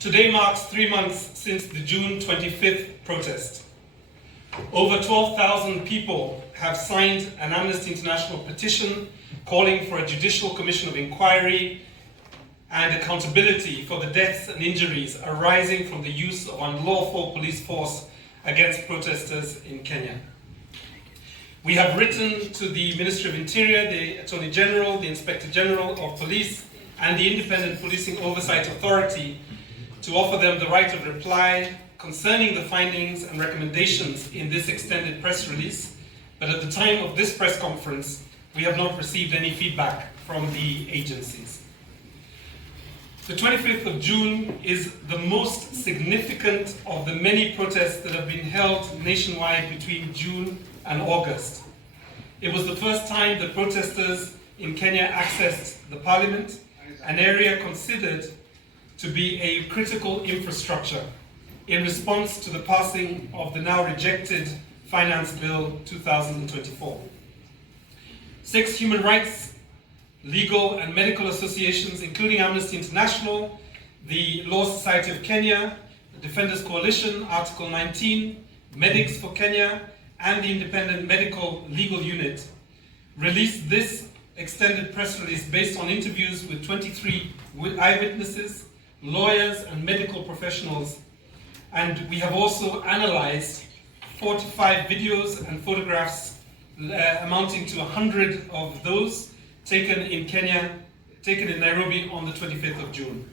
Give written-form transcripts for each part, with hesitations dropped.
Today marks 3 months since the June 25th protest. Over 12,000 people have signed an Amnesty International petition calling for a judicial commission of inquiry and accountability for the deaths and injuries arising from the use of unlawful police force against protesters in Kenya. We have written to the Ministry of Interior, the Attorney General, the Inspector General of Police, and the Independent Policing Oversight Authority to offer them the right of reply concerning the findings and recommendations in this extended press release, but at the time of this press conference, we have not received any feedback from the agencies. The 25th of June is the most significant of the many protests that have been held nationwide between June and August. It was the first time that protesters in Kenya accessed the parliament, an area considered to be a critical infrastructure in response to the passing of the now rejected Finance Bill 2024. 6 human rights, legal and medical associations, including Amnesty International, the Law Society of Kenya, the Defenders Coalition, Article 19, Medics for Kenya, and the Independent Medical Legal Unit, released this extended press release based on interviews with 23 eyewitnesses, lawyers and medical professionals, and we have also analyzed 45 videos and photographs amounting to 100 of those taken in Kenya, taken in Nairobi on the 25th of June.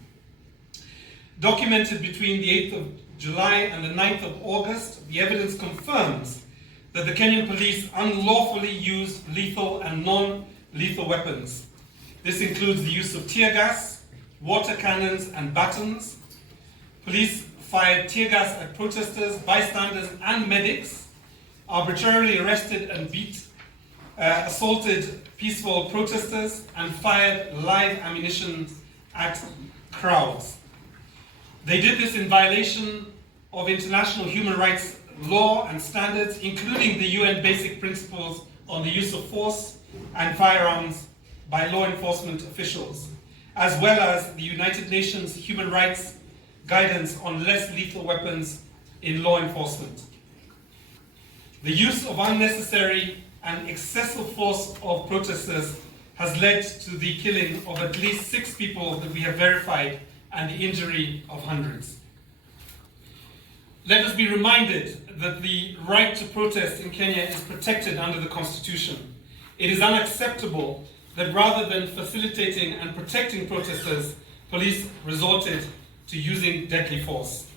Documented between the 8th of July and the 9th of August, the evidence confirms that the Kenyan police unlawfully used lethal and non-lethal weapons. This includes the use of tear gas, water cannons and batons. Police fired tear gas at protesters, bystanders and medics, arbitrarily arrested and beat, assaulted peaceful protesters, and fired live ammunition at crowds. They did this in violation of international human rights law and standards, including the UN Basic Principles on the Use of Force and Firearms by law enforcement officials, as well as the United Nations Human Rights Guidance on less lethal weapons in law enforcement. The use of unnecessary and excessive force of protesters has led to the killing of at least 6 people that we have verified and the injury of hundreds. Let us be reminded that the right to protest in Kenya is protected under the Constitution. It is unacceptable that rather than facilitating and protecting protesters, police resorted to using deadly force.